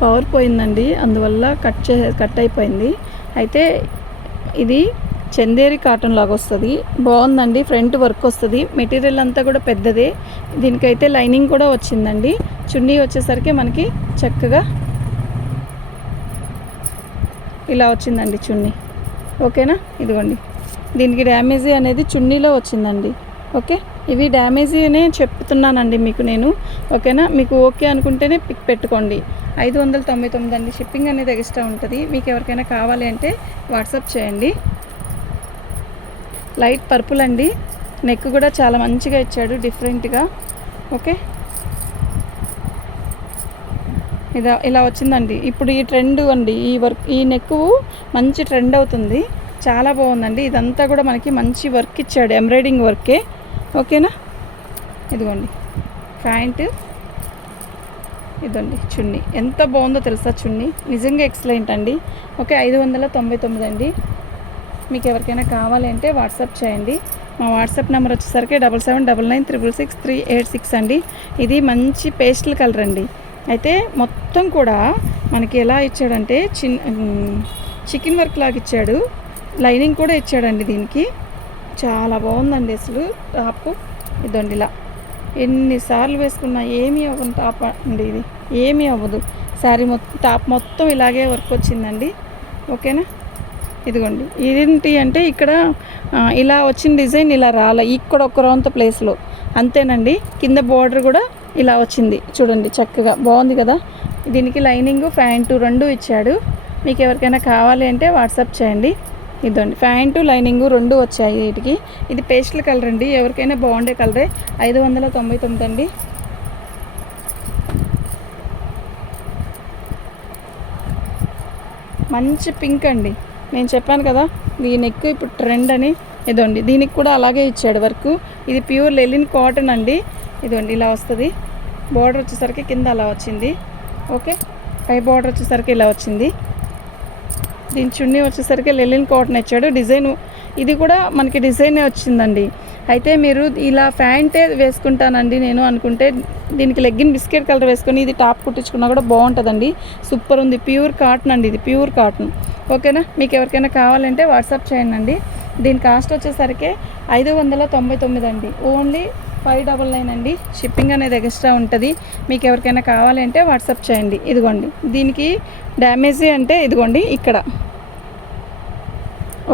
Power పోయిందండి, అందువల్ల cut అయిపోయింది. అయితే ఇది చందేరి కాటన్ లాగా వస్తుంది, బాగుందండి. ఫ్రంట్ వర్క్ వస్తుంది, మెటీరియల్ అంతా కూడా పెద్దదే. దీనికైతే లైనింగ్ కూడా వచ్చిందండి. చున్నీ వచ్చేసరికి మనకి చక్కగా ఇలా వచ్చిందండి చున్నీ. ఓకేనా, ఇదిగోండి. దీనికి డ్యామేజీ అనేది చున్నీలో వచ్చిందండి. ఓకే, ఇవి డ్యామేజీ అనే చెప్తున్నానండి మీకు నేను. ఓకేనా, మీకు ఓకే అనుకుంటేనే పిక్ పెట్టుకోండి. 599 అండి. షిప్పింగ్ అనేది ఎక్స్ట్రా ఉంటుంది. మీకు ఎవరికైనా కావాలి అంటే వాట్సాప్ చేయండి. లైట్ పర్పుల్ అండి. నెక్ కూడా చాలా మంచిగా ఇచ్చాడు, డిఫరెంట్గా. ఓకే, ఇలా వచ్చిందండి. ఇప్పుడు ఈ ట్రెండ్ అండి, ఈ నెక్ మంచి ట్రెండ్ అవుతుంది, చాలా బాగుందండి. ఇదంతా కూడా మనకి మంచి వర్క్ ఇచ్చాడు, ఎంబ్రాయిడింగ్ వర్కే. ఓకేనా, ఇదిగోండి ప్యాంట్, ఇదండి చున్నీ. ఎంత బాగుందో తెలుసా చున్నీ, నిజంగా ఎక్సలెంట్ అండి. ఓకే, 599 అండి. మీకు ఎవరికైనా కావాలి అంటే వాట్సాప్ చేయండి. మా వాట్సాప్ నెంబర్ వచ్చేసరికి 7799666386 అండి. ఇది మంచి పేస్టల్ కలర్ అండి. అయితే మొత్తం కూడా మనకి ఎలా ఇచ్చాడంటే చికెన్ వర్క్ లాగా ఇచ్చాడు, లైనింగ్ కూడా ఇచ్చాడండి. దీనికి చాలా బాగుందండి అసలు టాప్. ఇదండి ఇలా ఎన్నిసార్లు వేసుకున్నా ఏమీ అవ్వదు టాప్ అండి, ఇది ఏమీ అవ్వదు. శారీ టాప్ మొత్తం ఇలాగే వర్క్ వచ్చిందండి. ఓకేనా, ఇదిగోండి. ఇదేంటి అంటే ఇక్కడ ఇలా వచ్చిన డిజైన్ ఇలా రాలే, ఇక్కడ ఒక రౌంత ప్లేస్లో అంతేనండి. కింద బోర్డర్ కూడా ఇలా వచ్చింది చూడండి, చక్కగా బాగుంది కదా. దీనికి లైనింగ్ ప్యాంటు రెండు ఇచ్చాడు. మీకు ఎవరికైనా కావాలి అంటే వాట్సాప్ చేయండి. ఇదండి ప్యాంటు లైనింగ్ రెండు వచ్చాయి వీటికి. ఇది పేస్టల్ కలర్ అండి, ఎవరికైనా బాగుండే కలరే. 599 అండి. మంచి పింక్ అండి, నేను చెప్పాను కదా ఈ నెక్ ఇప్పుడు ట్రెండ్ అని. ఇదండి దీనికి కూడా అలాగే ఇచ్చాడు వర్క్. ఇది ప్యూర్ లెలిన్ కాటన్ అండి. ఇదండి ఇలా వస్తుంది. బార్డర్ వచ్చేసరికి కింద అలా వచ్చింది. ఓకే, పై బార్డర్ వచ్చేసరికి ఇలా వచ్చింది. దీని చున్నీ వచ్చేసరికి లెలిన్ కాటన్ ఇచ్చాడు. డిజైన్ ఇది కూడా మనకి డిజైనే వచ్చిందండి. అయితే మీరు ఇలా ప్యాంటే వేసుకుంటానండి నేను అనుకుంటే దీనికి లెగ్గిన్ బిస్కెట్ కలర్ వేసుకొని ఇది టాప్ కుట్టించుకున్నా కూడా బాగుంటుందండి. సూపర్ ఉంది, ప్యూర్ కాటన్ అండి, ఇది ప్యూర్ కాటన్. ఓకేనా, మీకు ఎవరికైనా కావాలంటే వాట్సాప్ చేయండి. దీని కాస్ట్ వచ్చేసరికి 599 అండి. ఓన్లీ 599 అండి. షిప్పింగ్ అనేది ఎక్స్ట్రా ఉంటుంది. మీకు ఎవరికైనా కావాలంటే వాట్సాప్ చేయండి. ఇదిగోండి, దీనికి డ్యామేజీ అంటే ఇదిగోండి ఇక్కడ.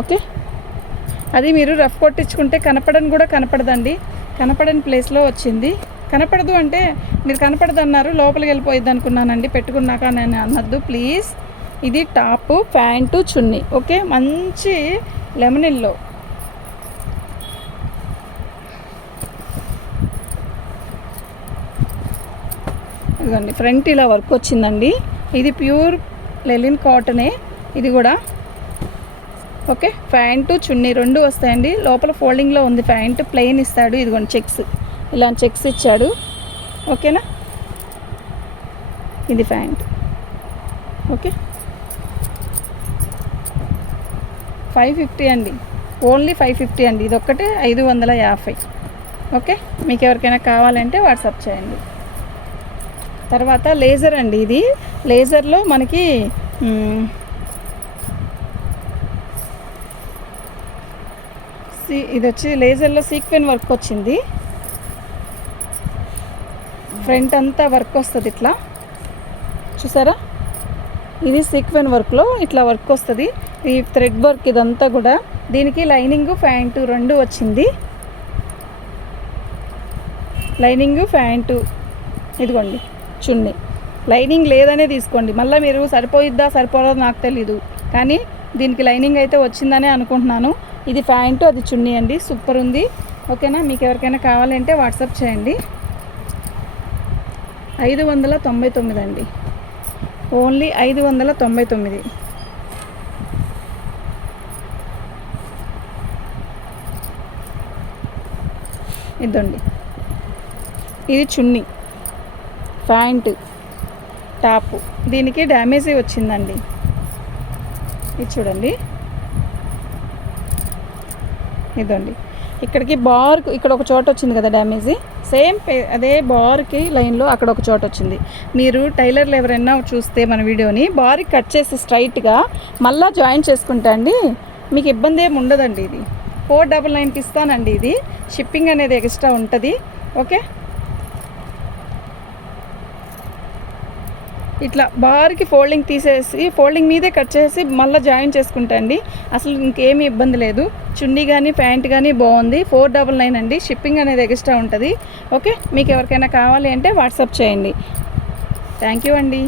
ఓకే, అది మీరు రఫ్ కొట్టించుకుంటే కనపడని కూడా కనపడదండి, కనపడని ప్లేస్లో వచ్చింది. కనపడదు అంటే మీరు కనపడదు అన్నారు, లోపలికి వెళ్ళిపోయిద్ది అనుకున్నానండి పెట్టుకున్నాక. నేను అన్నద్దు ప్లీజ్. ఇది టాపు, ప్యాంటు, చున్నీ. ఓకే, మంచి లెమన్ ఎల్లో. ఇదిగోండి ఫ్రంట్ ఇలా వర్క్ వచ్చిందండి. ఇది ప్యూర్ లెలిన్ కాటనే ఇది కూడా. ఓకే, ప్యాంటు చున్నీ రెండు వస్తాయండి. లోపల ఫోల్డింగ్లో ఉంది ప్యాంటు, ప్లెయిన్ ఇస్తాడు. ఇదిగోండి చెక్స్, ఇలా చెక్స్ ఇచ్చాడు. ఓకేనా, ఇది ప్యాంట్. ఓకే, 550 అండి. ఓన్లీ 550 అండి. ఇది ఒక్కటే 550. ఓకే, మీకు ఎవరికైనా కావాలంటే వాట్సాప్ చేయండి. తర్వాత లేజర్ అండి. ఇది లేజర్లో మనకి ఇది వచ్చి లేజర్లో సీక్వెన్ వర్క్ వచ్చింది. ఫ్రంట్ అంతా వర్క్ వస్తుంది ఇట్లా, చూసారా. ఇది సీక్వెన్ వర్క్లో ఇట్లా వర్క్ వస్తుంది. ఈ థ్రెడ్ వర్క్ ఇదంతా కూడా. దీనికి లైనింగ్ ప్యాంటు రెండు వచ్చింది. లైనింగ్ ప్యాంటు, ఇదిగోండి చున్నీ. లైనింగ్ లేదనే తీసుకోండి, మళ్ళీ మీరు సరిపోయిద్దా సరిపోదో నాకు తెలీదు, కానీ దీనికి లైనింగ్ అయితే వచ్చిందనే అనుకుంటున్నాను. ఇది ప్యాంటు, అది చున్నీ అండి, సూపర్ ఉంది. ఓకేనా, మీకు ఎవరికైనా కావాలంటే వాట్సాప్ చేయండి. 599 అండి. ఓన్లీ 599. ఇదండి, ఇది చున్నీ, ప్యాంటు, టాపు. దీనికి డ్యామేజీ వచ్చిందండి. ఇది చూడండి, ఇదండి ఇక్కడికి బార్ ఇక్కడ ఒక చోట వచ్చింది కదా డ్యామేజీ, సేమ్ అదే బార్కి లైన్లో అక్కడ ఒక చోట వచ్చింది. మీరు టైలర్లు ఎవరైనా చూస్తే మన వీడియోని బార్కి కట్ చేసి స్ట్రైట్గా మళ్ళీ జాయిన్ చేసుకుంటా అండి, మీకు ఇబ్బంది ఏమి ఉండదండి. ఇది 499కి ఇస్తానండి. ఇది షిప్పింగ్ అనేది ఎక్స్ట్రా ఉంటుంది. ఓకే, ఇట్లా బార్కి ఫోల్డింగ్ తీసేసి ఫోల్డింగ్ మీదే కట్ చేసి మళ్ళీ జాయిన్ చేసుకుంటా అండి. అసలు ఇంకేమీ ఇబ్బంది లేదు. చున్నీ కానీ ప్యాంట్ కానీ బాగుంది. 499 అండి. షిప్పింగ్ అనేది ఎక్స్ట్రా ఉంటుంది. ఓకే, మీకు ఎవరికైనా కావాలి అంటే వాట్సాప్ చేయండి. థ్యాంక్ యూ అండి.